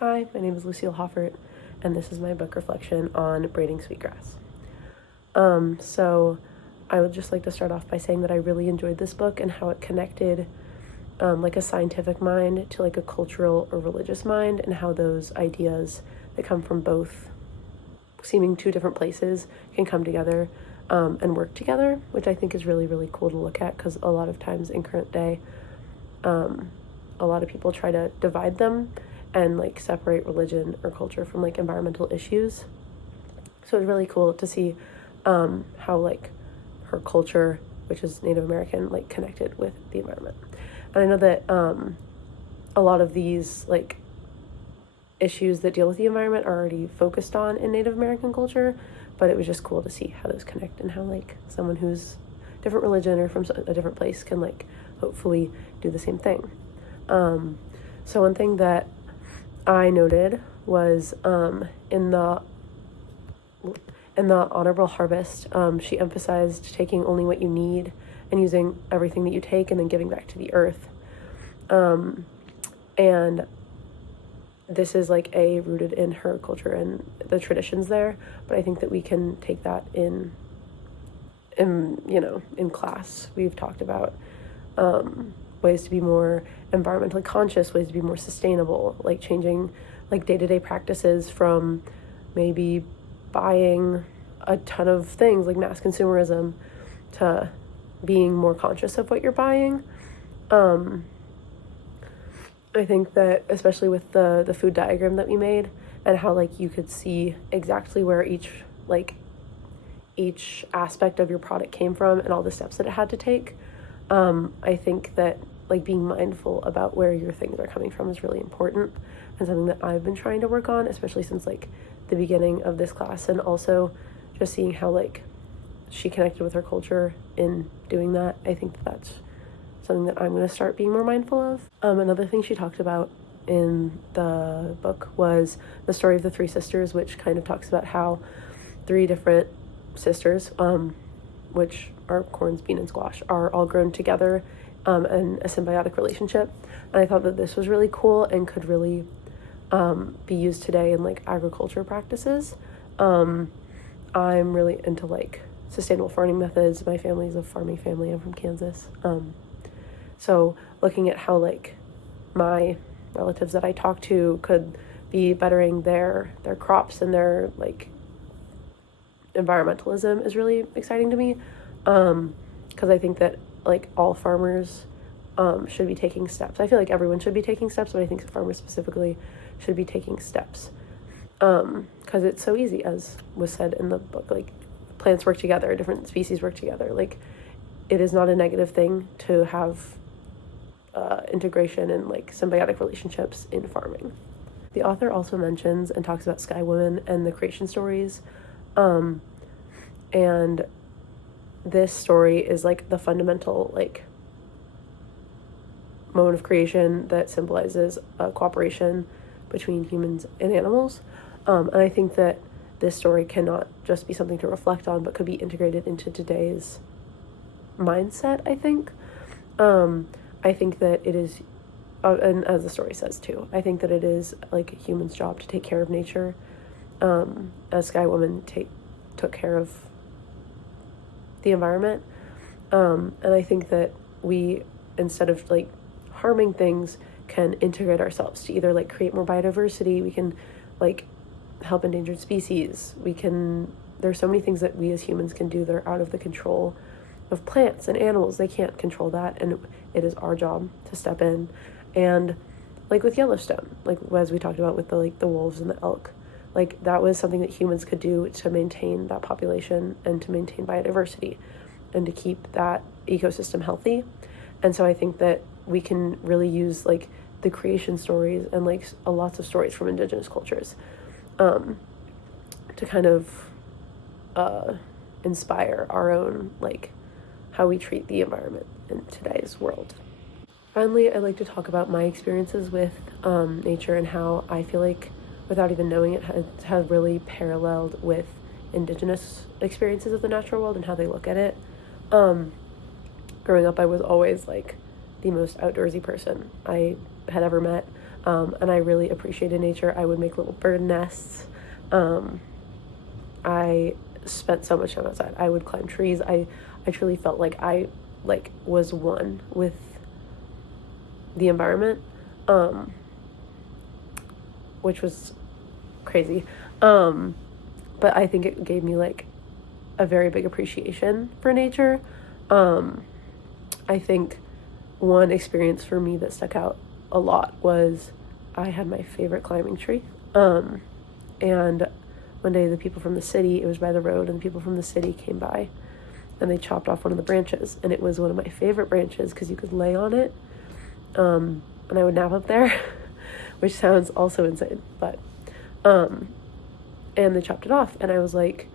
Hi, my name is Lucille Hoffert, and this is my book reflection on braiding sweetgrass. So I would just like to start off by saying that I really enjoyed this book and how it connected like a scientific mind to like a cultural or religious mind, and how those ideas that come from both seeming two different places can come together and work together, which I think is really, really cool to look at, because a lot of times in current day, a lot of people try to divide them and like separate religion or culture from like environmental issues. So it's really cool to see how like her culture, which is Native American, like connected with the environment. And I know that a lot of these like issues that deal with the environment are already focused on in Native American culture, but it was just cool to see how those connect and how like someone who's different religion or from a different place can like hopefully do the same thing. So one thing that I noted was in the honorable harvest, she emphasized taking only what you need and using everything that you take and then giving back to the earth. And this is like rooted in her culture and the traditions there, but I think that we can take that in class. We've talked about ways to be more environmentally conscious, ways to be more sustainable, like changing like day-to-day practices from maybe buying a ton of things like mass consumerism to being more conscious of what you're buying. I think that especially with the food diagram that we made and how like you could see exactly where each aspect of your product came from and all the steps that it had to take, I think that like being mindful about where your things are coming from is really important, and something that I've been trying to work on, especially since like the beginning of this class, and also just seeing how like she connected with her culture in doing that. I think that's something that I'm going to start being more mindful of. Another thing she talked about in the book was the story of the three sisters, which kind of talks about how three different sisters, which are corns, bean, and squash, are all grown together in a symbiotic relationship. And I thought that this was really cool and could really be used today in like agriculture practices. I'm really into like sustainable farming methods. My family's a farming family. I'm from Kansas. So looking at how like my relatives that I talk to could be bettering their crops and their like environmentalism is really exciting to me, because I think that like all farmers should be taking steps. I feel like everyone should be taking steps, but I think farmers specifically should be taking steps, because it's so easy, as was said in the book, like plants work together, different species work together. Like it is not a negative thing to have integration and like symbiotic relationships in farming. The author also mentions and talks about Sky Woman and the creation stories, and this story is like the fundamental like moment of creation that symbolizes cooperation between humans and animals, and I think that this story cannot just be something to reflect on, but could be integrated into today's mindset. I think that it is, and as the story says too, I think that it is like a human's job to take care of nature, as Sky Woman took care of the environment, and I think that we, instead of like harming things, can integrate ourselves to either like create more biodiversity. We can like help endangered species. There's so many things that we as humans can do that are out of the control of plants and animals. They can't control that, and it is our job to step in. And like with Yellowstone, like as we talked about with the wolves and the elk, like that was something that humans could do to maintain that population and to maintain biodiversity and to keep that ecosystem healthy. And so I think that we can really use like the creation stories and like lots of stories from indigenous cultures to kind of inspire our own like how we treat the environment in today's world. Finally, I'd like to talk about my experiences with nature and how I feel like, without even knowing it, has really paralleled with indigenous experiences of the natural world and how they look at it. Growing up, I was always like the most outdoorsy person I had ever met. and I really appreciated nature. I would make little bird nests. I spent so much time outside. I would climb trees. I truly felt like I was one with the environment, which was crazy. But I think it gave me like a very big appreciation for nature. I think one experience for me that stuck out a lot was I had my favorite climbing tree. And one day the people from the city, it was by the road, and the people from the city came by and they chopped off one of the branches, and it was one of my favorite branches because you could lay on it. And I would nap up there, which sounds also insane, but, and they chopped it off, and I was like,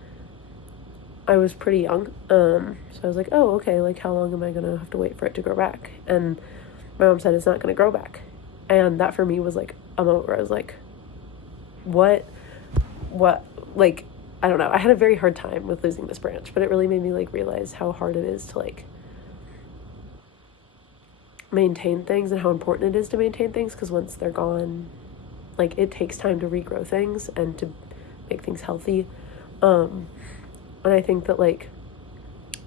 I was pretty young, so I was like, oh, okay, like, how long am I gonna have to wait for it to grow back? And my mom said, it's not gonna grow back. And that for me was, like, a moment where I was like, what, like, I don't know, I had a very hard time with losing this branch, but it really made me, like, realize how hard it is to, like, maintain things and how important it is to maintain things, because once they're gone, like, it takes time to regrow things and to make things healthy. And I think that, like,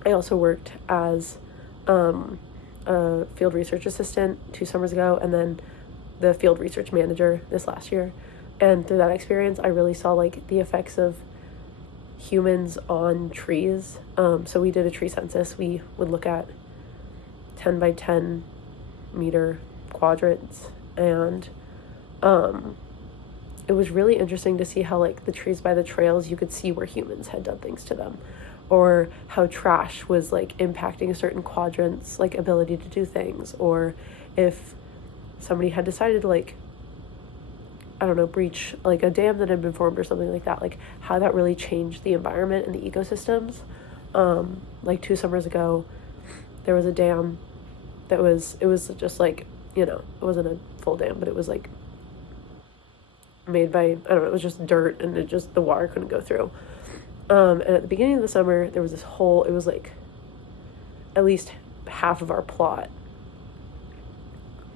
I also worked as a field research assistant 2 summers ago, and then the field research manager this last year. And through that experience, I really saw, like, the effects of humans on trees. So we did a tree census. We would look at 10 by 10 meter quadrants, and it was really interesting to see how, like, the trees by the trails, you could see where humans had done things to them, or how trash was, like, impacting certain quadrants, like, ability to do things, or if somebody had decided to, like, I don't know, breach, like, a dam that had been formed or something like that, like, how that really changed the environment and the ecosystems. Like, 2 summers ago, there was a dam that it was just, like, you know, it wasn't a full dam, but it was, like, made by, I don't know, it was just dirt, and the water couldn't go through. And at the beginning of the summer, there was this whole, it was, like, at least half of our plot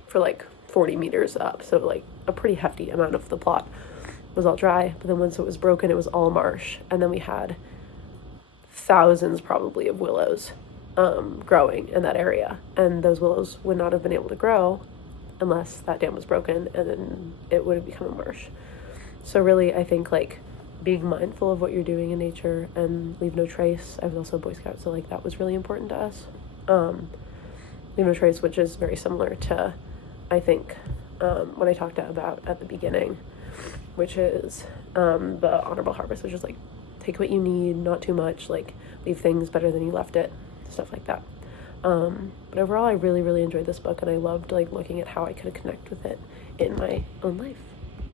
for, like, 40 meters up, so, like, a pretty hefty amount of the plot was all dry. But then once it was broken, it was all marsh, and then we had thousands probably of willows growing in that area, and those willows would not have been able to grow unless that dam was broken, and then it would have become a marsh. So really, I think, like, being mindful of what you're doing in nature and leave no trace. I was also a Boy Scout, so, like, that was really important to us. Leave no trace, which is very similar to, I think, what I talked about at the beginning, which is the honorable harvest, which is, like, take what you need, not too much, like, leave things better than you left it, stuff like that. But overall, I really, really enjoyed this book, and I loved, like, looking at how I could connect with it in my own life.